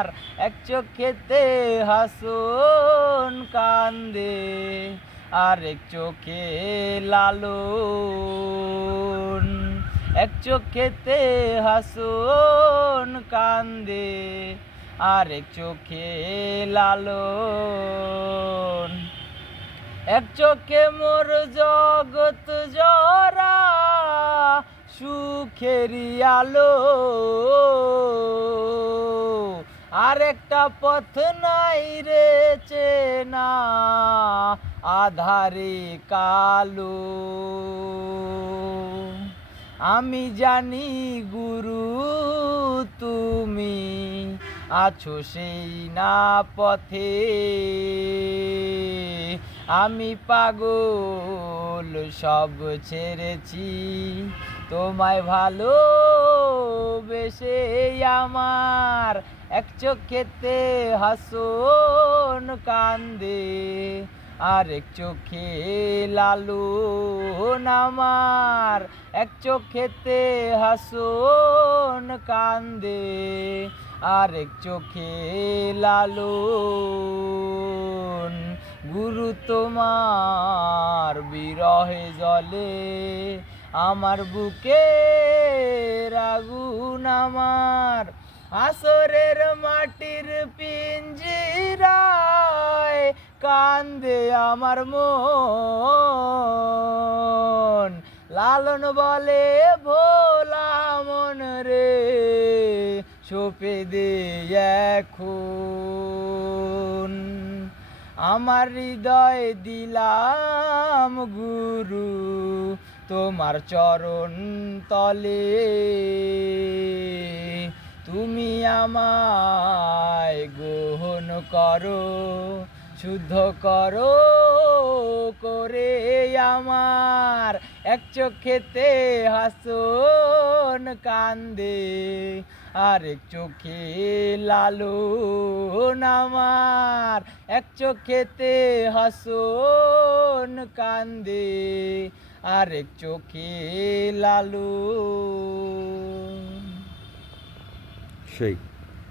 আমার এক চোখেতে হাসন কান্দে আরেক চোখে লালন এক চোখেতে হাসন কান্দে আরেক চোখে লালন এক চোখে মোর জগৎ জরা সুখেরি আলো আরেকটা পথ নাই রে চেনা আধারে কালো আমি জানি গুরু তুমি আছো সেই না পথে আমি পাগল সব ছেড়েছি তোমায় ভালোবেসে আমার এক চোখেতে হাসন কান্দে আরেক চোখে লালন আমার এক চোখেতে হাসন কান্দে আরেক চোখে লালন গুরু তোমার বিরহে জলে আমার বুকে আগুন আমার আসরের মাটির পিঞ্জিরায় কান্দে আমার মন লালন বলে ভোলা মন রে সপে দে এখন আমার হৃদয় দিলাম গুরু তোমার চরণ তলে তুমি আমায় গ্রহণ করো শুদ্ধ করো করে আমার এক চোখেতে হাসন কান্দে আরেক চোখে লালন আমার এক চোখেতে হাসন কান্দে আরেক চোখে লালন সেই